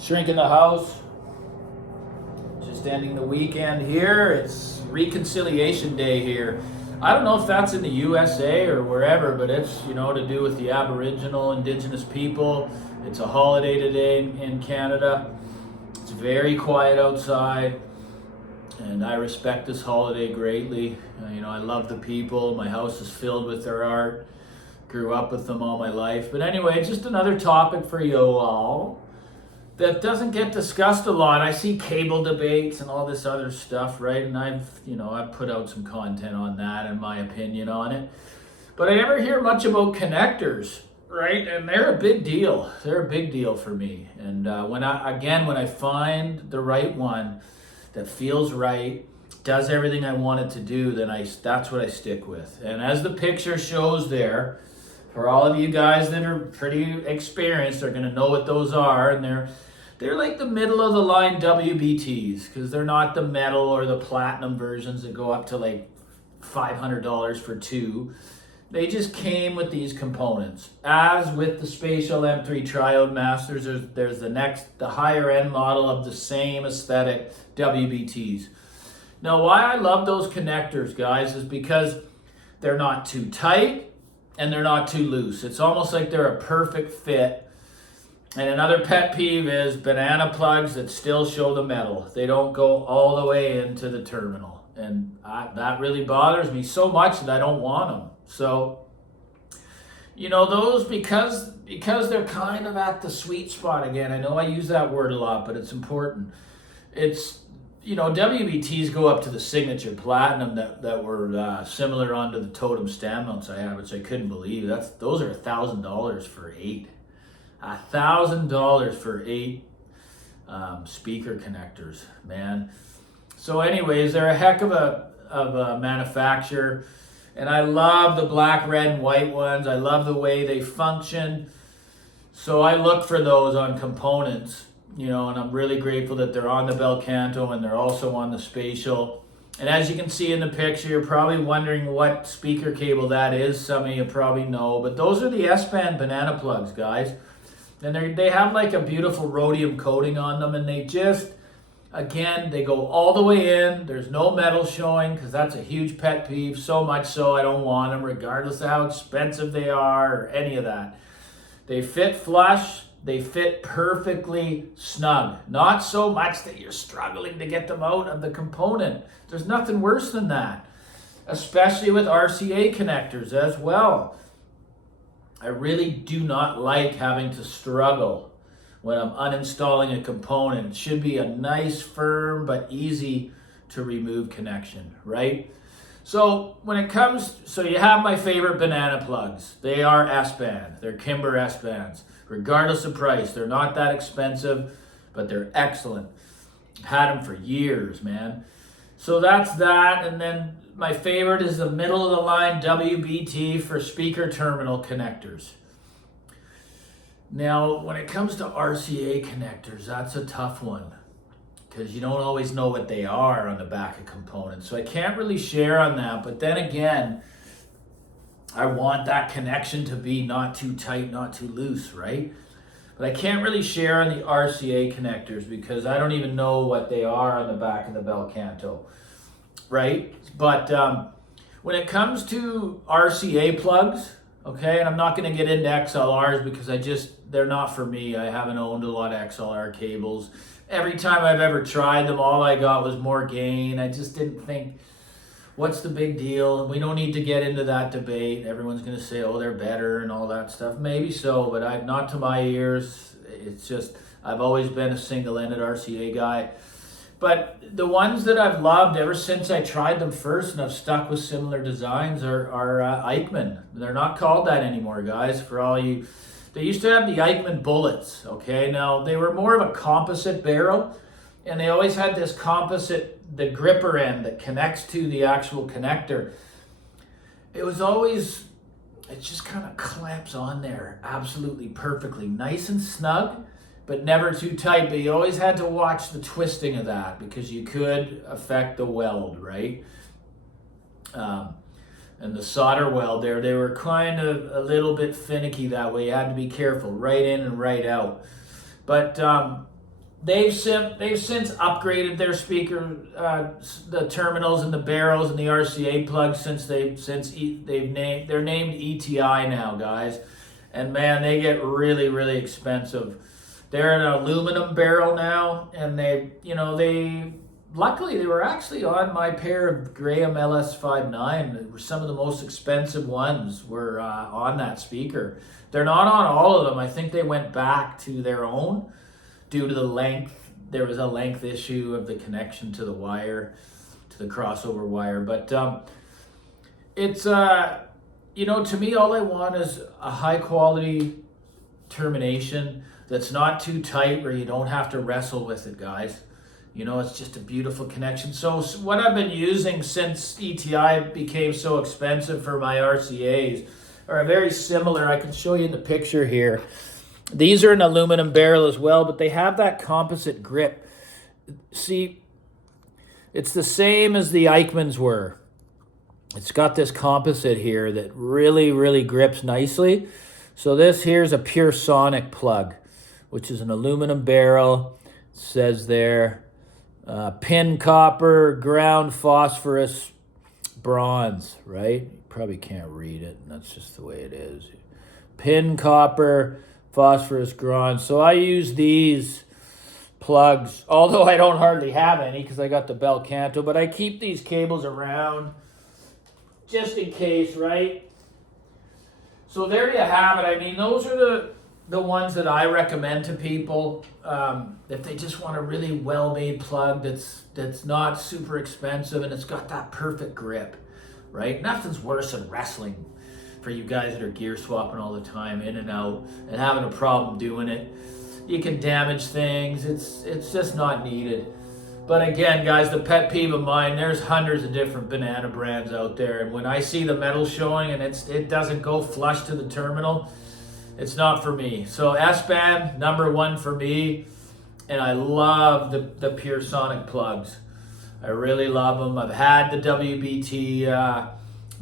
Shrinking the house. Just ending the weekend here. It's Reconciliation Day here. I don't know if that's in the USA or wherever, but it's, to do with the Aboriginal, Indigenous people. It's a holiday today in Canada. It's very quiet outside, and I respect this holiday greatly. I love the people. My house is filled with their art. Grew up with them all my life. But anyway, just another topic for you all that doesn't get discussed a lot. I see cable debates and all this other stuff, right? And I've put out some content on that and my opinion on it. But I never hear much about connectors, right? And they're a big deal. They're a big deal for me. And when I find the right one that feels right, does everything I want it to do, then that's what I stick with. And as the picture shows there, for all of you guys that are pretty experienced, are going to know what those are, and they're like the middle of the line WBTs, because they're not the metal or the platinum versions that go up to like $500 for two. They just came with these components. As with the Spatial M3 Triode Masters, there's the higher end model of the same aesthetic WBTs. Now, why I love those connectors, guys, is because they're not too tight and they're not too loose. It's almost like they're a perfect fit. And another pet peeve is banana plugs that still show the metal. They don't go all the way into the terminal. And that really bothers me so much that I don't want them. So, those, because they're kind of at the sweet spot again. I know I use that word a lot, but it's important. It's, WBTs go up to the signature platinum that were similar onto the totem stand mounts I had, which I couldn't believe. Those are $1,000 for 8. $1,000 for 8 speaker connectors, man. So anyways, they're a heck of a manufacturer, and I love the black, red, and white ones. I love the way they function. So I look for those on components, and I'm really grateful that they're on the Bel Canto and they're also on the Spatial. And as you can see in the picture, you're probably wondering what speaker cable that is. Some of you probably know, but those are the S-band banana plugs, guys. And they have like a beautiful rhodium coating on them, and they go all the way in. There's no metal showing, because that's a huge pet peeve, so much so I don't want them, regardless of how expensive they are or any of that. They fit flush. They fit perfectly snug. Not so much that you're struggling to get them out of the component. There's nothing worse than that, especially with RCA connectors as well. I really do not like having to struggle when I'm uninstalling a component. It should be a nice, firm, but easy to remove connection, right? So you have my favorite banana plugs. They are S-band. They're Kimber S-bands. Regardless of price, they're not that expensive, but they're excellent. I've had them for years, man. So that's that, and then my favorite is the middle of the line WBT for speaker terminal connectors. Now, when it comes to RCA connectors, that's a tough one, because you don't always know what they are on the back of components. So I can't really share on that, but then again, I want that connection to be not too tight, not too loose, right? But I can't really share on the RCA connectors because I don't even know what they are on the back of the Bel Canto, right? But when it comes to RCA plugs, okay, and I'm not going to get into XLRs because they're not for me. I haven't owned a lot of XLR cables. Every time I've ever tried them, all I got was more gain. I just didn't think, what's the big deal? We don't need to get into that debate. Everyone's going to say, oh, they're better and all that stuff. Maybe so, but not to my ears. It's just, I've always been a single-ended RCA guy. But the ones that I've loved ever since I tried them first, and I've stuck with similar designs, are Eichmann. They're not called that anymore, guys, for all you. They used to have the Eichmann bullets, okay? Now, they were more of a composite barrel, and they always had this the gripper end that connects to the actual connector. It just kind of clamps on there absolutely perfectly. Nice and snug, but never too tight. But you always had to watch the twisting of that because you could affect the weld, right? And the solder weld there, they were kind of a little bit finicky that way. You had to be careful, right in and right out. But they've since upgraded their speaker, the terminals and the barrels and the RCA plugs they're named ETI now, guys, and man, they get really expensive. They're an aluminum barrel now, and luckily they were actually on my pair of Graham LS59. Some of the most expensive ones were on that speaker. They're not on all of them. I think they went back to their own due to the length. There was a length issue of the connection to the wire, to the crossover wire. But it's, to me, all I want is a high quality termination that's not too tight where you don't have to wrestle with it, guys. It's just a beautiful connection. So what I've been using since ETI became so expensive for my RCAs are very similar. I can show you in the picture here. These are an aluminum barrel as well, but they have that composite grip. See, it's the same as the Eichmanns were. It's got this composite here that really grips nicely. So this here's a Pure Sonic plug, which is an aluminum barrel. It says there, pin copper, ground phosphorus, bronze, right? You probably can't read it, and that's just the way it is. Pin copper, phosphorus, bronze. So I use these plugs, although I don't hardly have any because I got the Bel Canto, but I keep these cables around just in case, right? So there you have it. I mean, those are the ones that I recommend to people if they just want a really well-made plug that's not super expensive and it's got that perfect grip, right? Nothing's worse than wrestling for you guys that are gear swapping all the time in and out and having a problem doing it. You can damage things. It's just not needed. But again, guys, the pet peeve of mine, there's hundreds of different banana brands out there, and when I see the metal showing and it doesn't go flush to the terminal, it's not for me. So S-Band, number one for me, and I love the Pure Sonic plugs. I really love them. I've had the WBT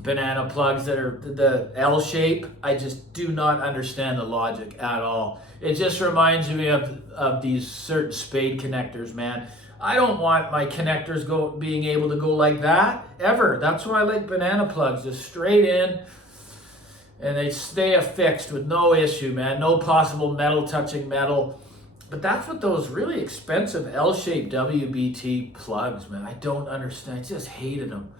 banana plugs that are the L shape. I just do not understand the logic at all. It just reminds me of these certain spade connectors, man. I don't want my connectors being able to go like that ever. That's why I like banana plugs, just straight in, and they stay affixed with no issue, man. No possible metal touching metal. But that's what those really expensive L-shaped WBT plugs, man. I don't understand. I just hated them.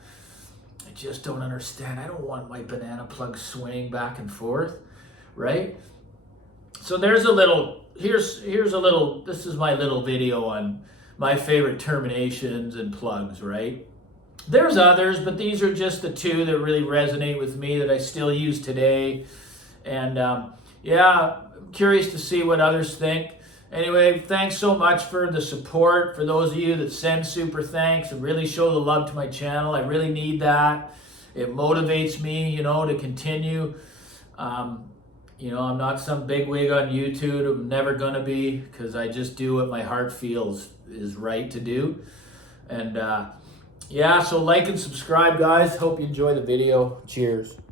I just don't understand. I don't want my banana plug swaying back and forth, right? So there's a little, here's a little, this is my little video on my favorite terminations and plugs, right? There's others, but these are just the two that really resonate with me that I still use today. And yeah, I'm curious to see what others think. Anyway, thanks so much for the support. For those of you that send super thanks and really show the love to my channel, I really need that. It motivates me, to continue. I'm not some bigwig on YouTube. I'm never going to be, because I just do what my heart feels is right to do. And yeah, so like and subscribe, guys. Hope you enjoy the video. Cheers.